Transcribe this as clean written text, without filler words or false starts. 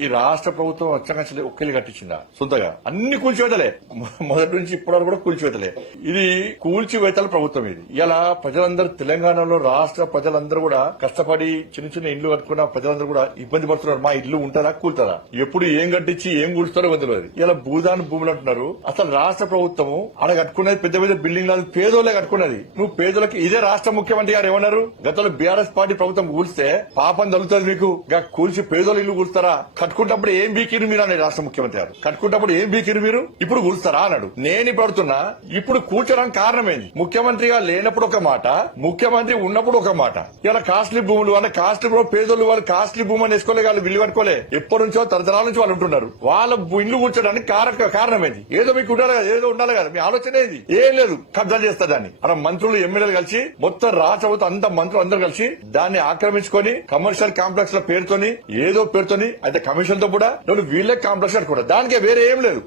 ఈ రాష్ట్ర ప్రభుత్వం వచ్చాక ఒక్కలు కట్టించిందా సొంతగా? అన్ని కూల్చివేతలే, మొదటి నుంచి ఇప్పటి వరకు కూడా కూల్చివేతలే. ఇది కూల్చివేతల ప్రభుత్వం. ఇది ఇలా ప్రజలందరూ తెలంగాణలో రాష్ట్ర ప్రజలందరూ కూడా కష్టపడి చిన్న చిన్న ఇల్లు కట్టుకున్న ప్రజలందరూ కూడా ఇబ్బంది పడుతున్నారు. మా ఇల్లు ఉంటుందా కూల్తారా, ఎప్పుడు ఏం కట్టించి ఏం కూల్చుతారో తెలియదు. ఇలా భూదాన్ భూములు అంటున్నారు. అసలు రాష్ట్ర ప్రభుత్వము ఆడ కట్టుకున్నది పెద్ద పెద్ద బిల్డింగ్ లాగా పేదోళ్ళే కట్టుకున్నది. నువ్వు పేదోళ్ళకి ఇదే రాష్ట్ర ముఖ్యమంత్రి గారు ఏమన్నారు? గతంలో బీఆర్ఎస్ పార్టీ ప్రభుత్వం కూల్స్తే పాపం తగులుతుంది మీకు, కూల్చి పేదోళ్ళ ఇల్లు కూల్స్తారా? కట్టుకుంటప్పుడు ఏం బీకిరు మీరు అనే రాష్ట్ర ముఖ్యమంత్రి గారు. కట్టుకుంటప్పుడు ఏం బీకిరు మీరు, ఇప్పుడు కూల్స్తారా అన్నాడు. నేను పడుతున్నా ఇప్పుడు కూర్చోడానికి కారణమైంది. ముఖ్యమంత్రిగా లేనప్పుడు ఒక మాట, ముఖ్యమంత్రి ఉన్నప్పుడు ఒక మాట. ఇలా కాస్ట్లీ భూములు అంటే కాస్ట్లీ పేదోళ్ళు వాళ్ళు కాస్ట్లీ భూములు వేసుకోలే, వాళ్ళు బిల్లు కట్టుకోలే. ఎప్పటి నుంచో తరతరాల నుంచి వాళ్ళు ఉంటున్నారు. వాళ్ళ ఇల్లు కూర్చోడానికి కారణమైంది. ఏదో మీకు ఉండాలి కదా, ఏదో ఉండాలి కదా. మీ ఆలోచన ఏది? ఏం లేదు, కబ్జా చేస్తాదాన్ని. అలా మంత్రులు ఎమ్మెల్యేలు కలిసి మొత్తం రాష్ట్ర ప్రభుత్వం అంత మంత్రులు అందరూ కలిసి దాన్ని ఆక్రమించుకొని కమర్షియల్ కాంప్లెక్స్ ల పేరుతోని ఏదో పేరుతోని అయితే కమిషన్ తో కూడా వీళ్ళే కాంప్లెక్స్ కట్టుకుంటారు. దానికే వేరే ఏం లేదు.